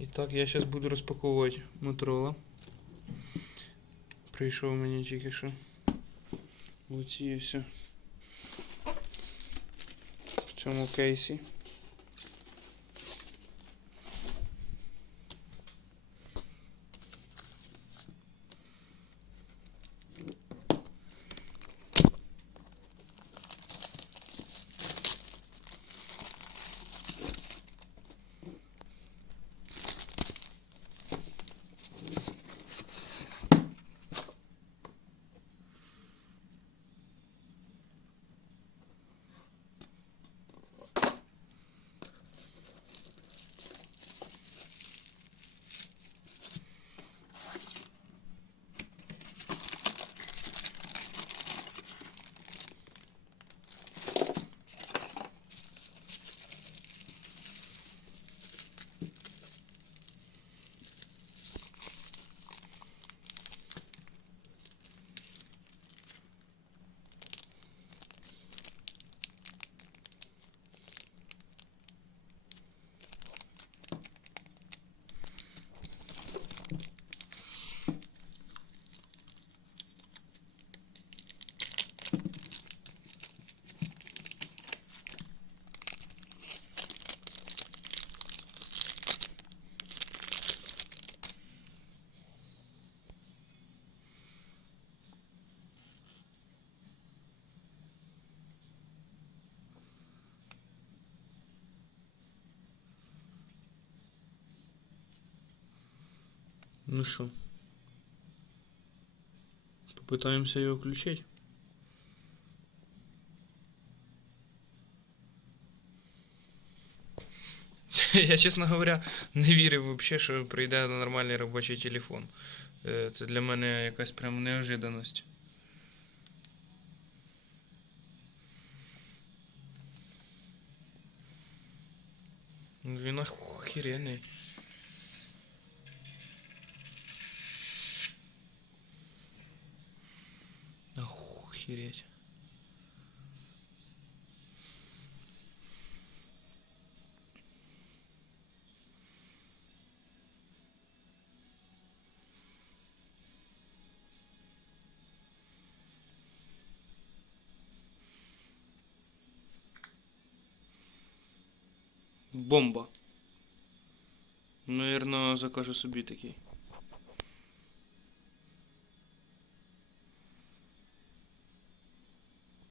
І так, я зараз буду розпаковувати Motorola. Прийшов мені тільки що. Оці все. В цьому кейсі. Ну що, попытаемся його включити. Я, чесно говоря, не вірив взагалі, що прийде на нормальний робочий телефон. Це для мене якась прям неожиданність. Він охеренний. Охереть. Бомба. Наверно, закажу собі такий.